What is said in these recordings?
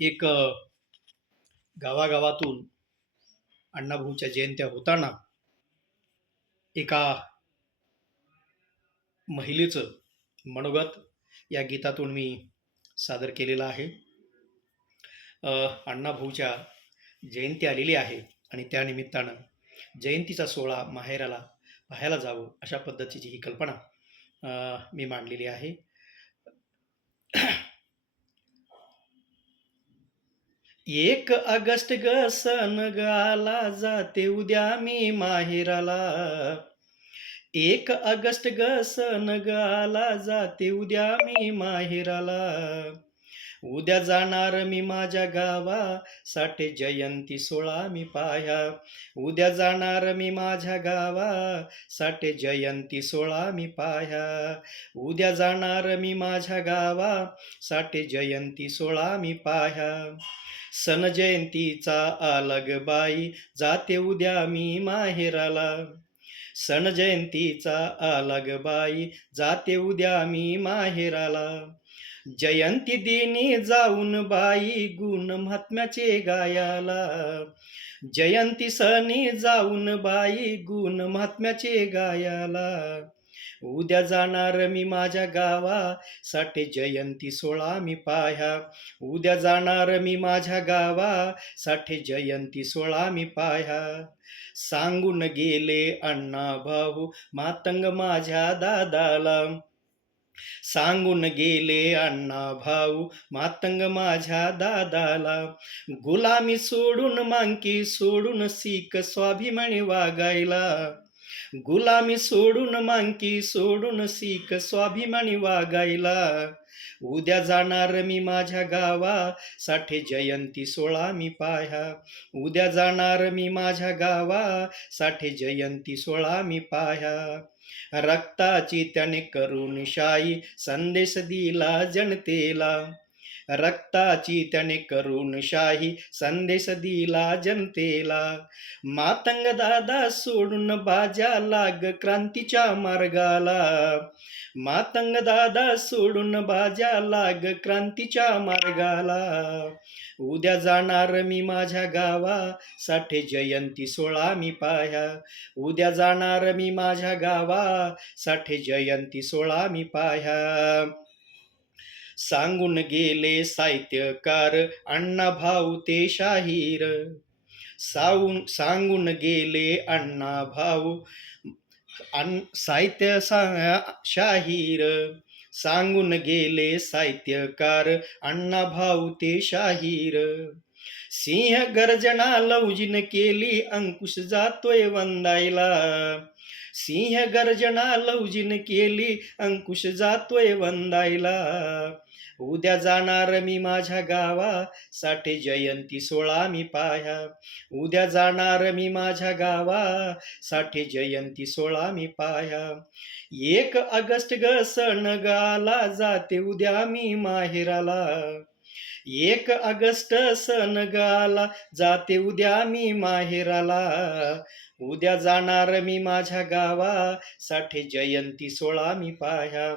एक गावागावातून अण्णाभाऊच्या जयंत्या होताना एका महिलेचं मनोगत या गीतातून मी सादर केलेलं आहे. अण्णाभाऊच्या जयंती आलेली आहे आणि त्यानिमित्तानं जयंतीचा सोहळा माहेराला पाहायला जावं अशा पद्धतीची ही कल्पना मी मांडलेली आहे. 1 ऑगस्ट ग सण ग आला, जाते उद्या मी माहेराला. 1 ऑगस्ट ग सण ग आला, जाते उद्या मी माहेराला. उद्या जाणार मी माझ्या गावा, साठे जयंती सोहळा मी पाह्या. उद्या जाणार मी माझ्या गावा, साठे जयंती सोहळा मी पाह्या. उद्या जाणार मी माझ्या गावा, साठे जयंती सोहळा मी पाह्या. सण जयंतीचा आला ग बाई, जाते उद्या मी माहेराला. सण जयंतीचा आला ग बाई, जाते उद्या मी माहेराला. जयंती दिनी जाऊन बाई, गुण महात्म्याचे गायाला. जयंती सणी जाऊन बाई, गुण महात्म्याचे गायाला. उद्या जाणार मी माझ्या गावा, साठे जयंती सोहळा मी पाह्या. उद्या जाणार मी माझ्या गावा, साठे जयंती सोहळा मी पाह्या. सांगून गेले अण्णा भाऊ, मातंग माझ्या दादाला. सांगून गेले अण्णा भाऊ, मातंग माझ्या दादाला. गुलामी सोडून मांकी सोडून, सीक स्वाभिमानी वागायला. गुलामी सोडून मांकी सोडून, सीक स्वाभिमानी वागायला. उद्या जाणार मी माझ्या गावा, साठे जयंती सोहळा मी पाह्या. उद्या जाणार मी माझ्या गावा, साठे जयंती सोहळा मी पाह्या. रक्ताची त्याने करून शाही, संदेश दिला जनतेला. रक्ताची त्याने करून शाही, संदेश दिला जनतेला. मातंग दादा सोडून बाजा, लाग क्रांतीच्या मार्गाला. मातंग दादा सोडून बाजा, लाग क्रांतीच्या मार्गाला. उद्या जाणार मी माझ्या गावा, साठे जयंती सोहळा मी पाह्या. उद्या जाणार मी माझ्या गावा, साठे जयंती सोहळा मी पाह्या. सांगून गेले साहित्यकार अण्णा भाऊ ते शाहीर. सांगून गेले अण्णा भाऊ साहित्य शाहीर. सांगून गेले साहित्यकार अण्णा भाऊ ते शाहीर. सिंह गर्जना लौजीन केली, अंकुश जातोय वंदायला. सिंह गर्जना लौजीन केली, अंकुश जातोय वंदायला. उद्या जाणार मी माझ्या गावा, साठे जयंती सोहळा मी पाह्या. उद्या जाणार मी माझ्या गावा, साठे जयंती सोहळा मी पाह्या. 1 ऑगस्ट ग सण ग आला, जाते उद्या मी माहेराला. 1 ऑगस्ट सण ग आला, जाते उद्या मी माहेराला. उद्या जाणार मी माझ्या गावा, साठे जयंती सोहळा मी पाह्या.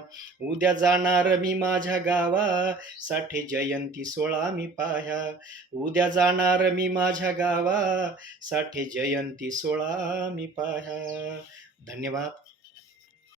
उद्या जाणार मी माझ्या गावा, साठे जयंती सोहळा मी पाह्या. उद्या जाणार मी माझ्या गावा, साठे जयंती सोहळा मी पाह्या. धन्यवाद.